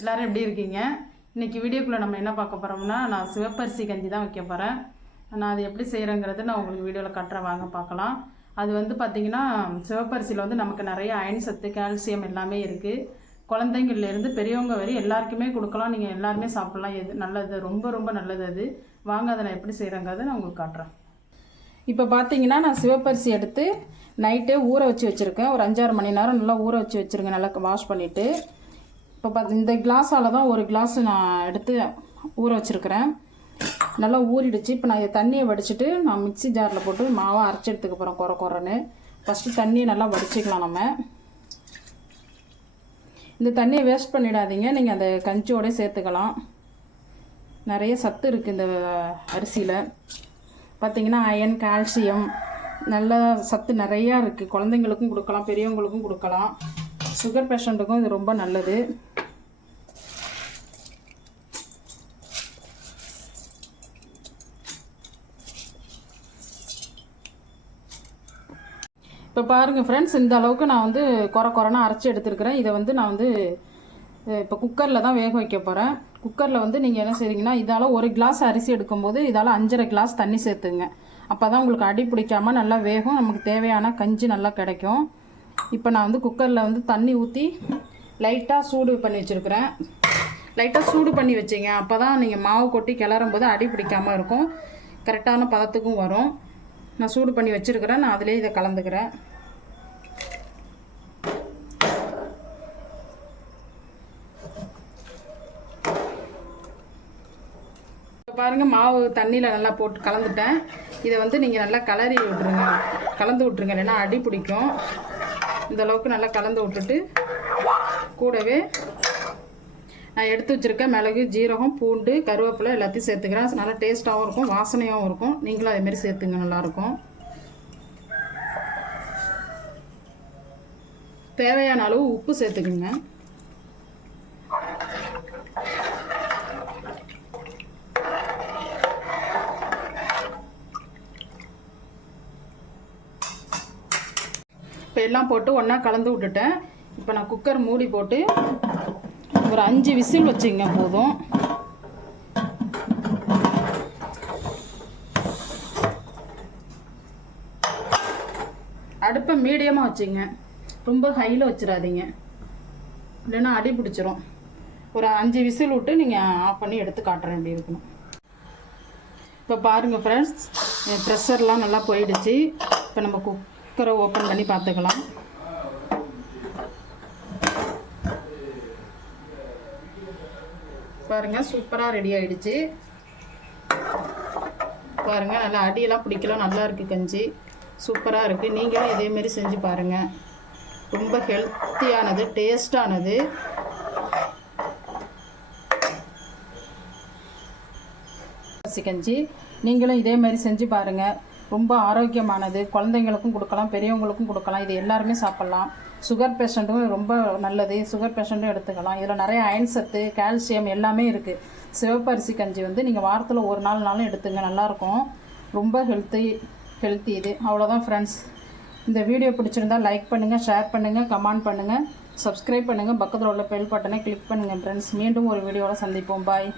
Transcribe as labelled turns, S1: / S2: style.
S1: எல்லோரும் எப்படி இருக்கீங்க? இன்னைக்கு வீடியோக்குள்ளே நம்ம என்ன பார்க்க போகிறோம்னா நான் சிவப்பரிசி கஞ்சி தான் வைக்க போகிறேன் நான் அது எப்படி செய்கிறேங்கிறது நான் உங்களுக்கு வீடியோவில் காட்டுறேன் வாங்க பார்க்கலாம். அது வந்து பார்த்திங்கன்னா சிவப்பரிசியில் வந்து நமக்கு நிறைய அயன் சத்து கால்சியம் எல்லாமே இருக்குது குழந்தைங்கள்லேருந்து பெரியவங்க வரை எல்லாருக்குமே கொடுக்கலாம். நீங்கள் எல்லாருமே சாப்பிட்லாம். எது நல்லது ரொம்ப ரொம்ப நல்லது அது. வாங்க அதை நான் எப்படி செய்கிறேங்கிறத நான் உங்களுக்கு காட்டுறேன். இப்போ பார்த்தீங்கன்னா நான் சிவப்பரிசி எடுத்து நைட்டே ஊற வச்சு வச்சுருக்கேன். ஒரு அஞ்சாறு மணி நேரம் நல்லா ஊற வச்சு வச்சுருங்க. நல்லா வாஷ் பண்ணிவிட்டு இப்போ பார்த்து இந்த கிளாஸால் தான் ஒரு கிளாஸ் நான் எடுத்து ஊற வச்சுருக்கிறேன். நல்லா ஊறிடுச்சு. இப்போ நான் இதை தண்ணியை வடிச்சிட்டு நான் மிக்ஸி ஜாரில் போட்டு மாவை அரைச்சி எடுத்துக்க போகிறேன் குறை குறைன்னு ஃபஸ்ட்டு தண்ணியை நல்லா வடிச்சிக்கலாம் நம்ம. இந்த தண்ணியை வேஸ்ட் பண்ணிடாதீங்க. நீங்கள் அந்த கஞ்சியோட சேர்த்துக்கலாம். நிறைய சத்து இருக்குது இந்த அரிசியில். பார்த்தீங்கன்னா அயன் கால்சியம் நல்ல சத்து நிறையா இருக்குது குழந்தைங்களுக்கும் கொடுக்கலாம் பெரியவங்களுக்கும் கொடுக்கலாம். சுகர் பேஷண்ட்டுக்கும் இது ரொம்ப நல்லது. இப்போ பாருங்கள் ஃப்ரெண்ட்ஸ் இந்த அளவுக்கு நான் வந்து குறை குறைனா அரைச்சி எடுத்துருக்கிறேன். இதை வந்து நான் வந்து இப்போ குக்கரில் தான் வேக வைக்க போகிறேன் குக்கரில் வந்து நீங்கள் என்ன செய்றீங்கன்னா இதால் ஒரு கிளாஸ் அரிசி எடுக்கும்போது இதால் அஞ்சரை கிளாஸ் தண்ணி சேர்த்துங்க. அப்போ தான் உங்களுக்கு அடி பிடிக்காமல் நல்லா வேகும். நமக்கு தேவையான கஞ்சி நல்லா கிடைக்கும். இப்போ நான் வந்து குக்கரில் வந்து தண்ணி ஊற்றி லைட்டாக சூடு பண்ணி வச்சுருக்கிறேன். லைட்டாக சூடு பண்ணி வச்சிங்க. அப்போ தான் நீங்கள் மாவு கொட்டி கிளறும் போது அடி பிடிக்காமல் இருக்கும். கரெக்டான பதத்துக்கும் வரும். நான் சூடு பண்ணி வச்சுருக்கிறேன். நான் அதிலே இதை கலந்துக்கிறேன். இப்போ பாருங்கள் மாவு தண்ணியில் நல்லா போட்டு கலந்துட்டேன். இதை வந்து நீங்கள் நல்லா கலரி விட்ருங்க கலந்து விட்ருங்க இல்லைன்னா அடி பிடிக்கும். இந்த அளவுக்கு நல்லா கலந்து விட்டுட்டு கூடவே நான் எடுத்து வச்சுருக்கேன் மிளகு ஜீரகம் பூண்டு கருவேப்பிலை எல்லாத்தையும் சேர்த்துக்கிறேன். நல்லா டேஸ்ட்டாகவும் இருக்கும் வாசனையாகவும் இருக்கும். நீங்களும் அதேமாரி சேர்த்துங்க நல்லாயிருக்கும். தேவையான அளவு உப்பு சேர்த்துக்குங்க. இப்போ எல்லாம் போட்டு ஒன்றா கலந்து விட்டுட்டேன். இப்போ நான் குக்கர் மூடி போட்டு ஒரு அஞ்சு விசில் வச்சுங்க போதும். அடுப்பை மீடியமாக வச்சுங்க. ரொம்ப ஹையில் வச்சிடாதீங்க. இல்லைன்னா அடி பிடிச்சிரும். ஒரு அஞ்சு விசில் விட்டு நீங்கள் ஆஃப் பண்ணி எடுத்து காட்டுறேன் எப்படி இருக்கணும் இப்போ பாருங்கள் ஃப்ரெண்ட்ஸ் ப்ரெஷர்லாம் நல்லா போயிடுச்சு. இப்போ நம்ம குக்கரை ஓப்பன் பண்ணி பார்த்துக்கலாம். பாருங்க சூப்பராக ரெடி ஆயிடுச்சு. பாருங்க நல்லா அடியெல்லாம் பிடிக்கலாம் நல்லா இருக்கு கஞ்சி. சூப்பராக இருக்குது நீங்களும் இதேமாரி செஞ்சு பாருங்க. ரொம்ப ஹெல்த்தியானது டேஸ்டானது கஞ்சி. நீங்களும் இதே மாதிரி செஞ்சு பாருங்கள் ரொம்ப ஆரோக்கியமானது. குழந்தைங்களுக்கும் கொடுக்கலாம் பெரியவங்களுக்கும் கொடுக்கலாம். இது எல்லாருமே சாப்பிட்லாம். சுகர் பேஷண்ட்டும் ரொம்ப நல்லது. சுகர் பேஷண்ட்டும் எடுத்துக்கலாம். இதில் நிறைய அயன் சத்து கால்சியம் எல்லாமே இருக்குது சிவப்பரிசி கஞ்சி வந்து நீங்கள் வாரத்தில் ஒரு நாள் நாளும் எடுத்துங்க. நல்லாயிருக்கும். ரொம்ப ஹெல்த்தி ஹெல்த்தி இது. அவ்வளோதான் ஃப்ரெண்ட்ஸ் இந்த வீடியோ பிடிச்சிருந்தா லைக் பண்ணுங்கள் ஷேர் பண்ணுங்கள் கமெண்ட் பண்ணுங்கள் சப்ஸ்கிரைப் பண்ணுங்கள் பக்கத்தில் உள்ள பெல் பட்டனை கிளிக் பண்ணுங்கள் ஃப்ரெண்ட்ஸ் மீண்டும் ஒரு வீடியோவில் சந்திப்போம். பாய்